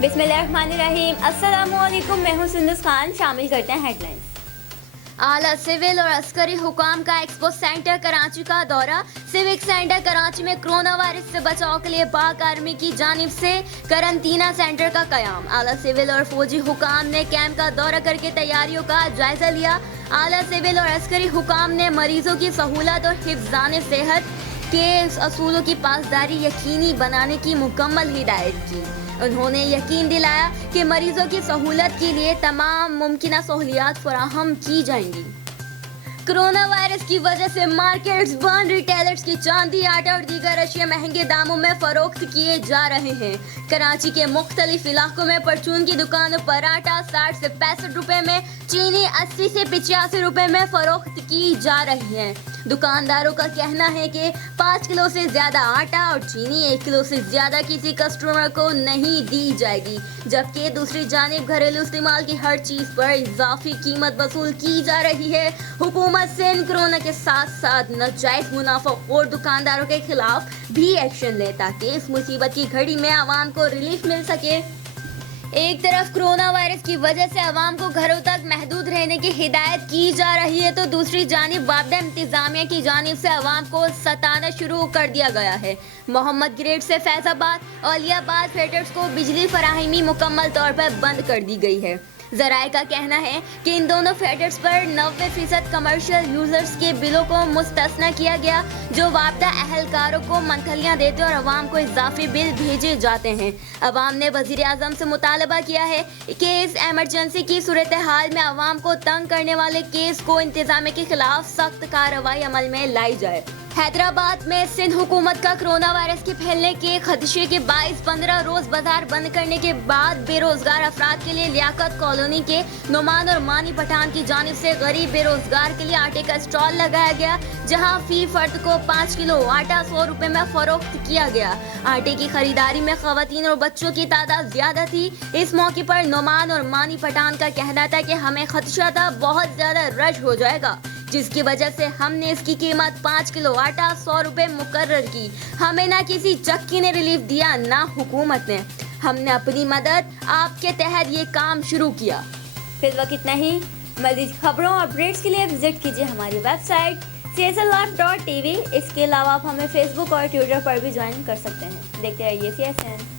बिस्मिल्लाहिर्रहमानिर्रहीम। अस्सलामुअलैकुम, मैं हूं सुंदस खान। शामिल करते हैं हेडलाइंस। आला सिविल और अस्करी हुकाम का एक्सपो सेंटर कराची का दौरा। सिविक सेंटर कराची में कोरोना वायरस से बचाव के लिए पाक आर्मी की जानिब से करंटीना सेंटर का कयाम। आला सिविल और फौजी हुकाम ने कैंप का दौरा करके तैयारियों का जायजा लिया। आला सिविल और अस्करी हुकाम ने मरीजों की सहूलत और हिफ्ज़ान सेहत के असूलों की पासदारी यकीनी बनाने की मुकम्मल हिदायत की। उन्होंने यकीन दिलाया कि मरीजों की सहूलत के लिए तमाम मुमकिन सहूलियात फराहम की जाएंगी। कोरोना वायरस की वजह से मार्केट्स बंद, रिटेलर्स की चांदी, आटा और दीगर अशिया महंगे दामों में फरोख्त किए जा रहे हैं। कराची के मुख्तलिफ इलाकों में परचून की दुकानों पर आटा 60 से 65 रुपए में, चीनी 80 से 85 रुपए में फरोख्त की जा रही है। दुकानदारों का कहना है कि 5 किलो से ज्यादा आटा और चीनी 1 किलो से ज्यादा किसी कस्टमर को नहीं दी जाएगी, जबकि दूसरी जानिब घरेलू इस्तेमाल की हर चीज पर इजाफी कीमत वसूल की जा रही है। हुकूमत से कोरोना के साथ साथ नाजायज मुनाफाखोर दुकानदारों के खिलाफ भी एक्शन ले ताकि इस मुसीबत की घड़ी में आवाम को रिलीफ मिल सके। एक तरफ कोरोना वायरस की वजह से आवाम को घरों तक महदूद रहने की हिदायत की जा रही है, तो दूसरी जानिब वापदा इंतजामिया की जानिब से आवाम को सताना शुरू कर दिया गया है। मोहम्मद ग्रेड से फैजाबाद, औलियाबाद फेडर्स को बिजली फराहमी मुकम्मल तौर पर बंद कर दी गई है। ज़राए का कहना है कि इन दोनों फेडर्स पर 90% कमर्शियल यूजर्स के बिलों को मुस्तस्ना किया गया, जो वापदा अहलकारों को मंथलियाँ देते और अवाम को इजाफी बिल भेजे जाते हैं। अवाम ने वज़ीर आज़म से मुतालबा किया है कि इस एमरजेंसी की सूरत हाल में अवाम को तंग करने वाले केस को इंतजामिया के खिलाफ सख्त कार्रवाई अमल में लाई जाए। हैदराबाद में सिंध हुकूमत का कोरोना वायरस के फैलने के खदशे के बाईस 15 रोज बाजार बंद करने के बाद बेरोजगार अफराद के लिए लियाकत कॉलोनी के नुमान और मानी पठान की जानिब से गरीब बेरोजगार के लिए आटे का स्टॉल लगाया गया, जहां फी फर्द को 5 किलो आटा 100 रुपए में फरोख्त किया गया। आटे की खरीदारी में खवातीन और बच्चों की तादाद ज्यादा थी। इस मौके पर नुमान और मानी पठान का कहना था कि हमें खदशा था बहुत ज्यादा रश हो जाएगा, जिसकी वजह से हमने इसकी कीमत 5 किलो आटा 100 रुपए मुकर्रर की। हमें ना किसी चक्की ने रिलीफ दिया ना हुकूमत ने। हमने अपनी मदद आपके तहत ये काम शुरू किया। फिर वक्त इतना ही। मज़ीद खबरों और अपडेट्स के लिए विजिट कीजिए हमारी वेबसाइट cslive.tv। इसके अलावा आप हमें फेसबुक और ट्विटर पर भी ज्वाइन कर सकते हैं। देखते रहिए CSN।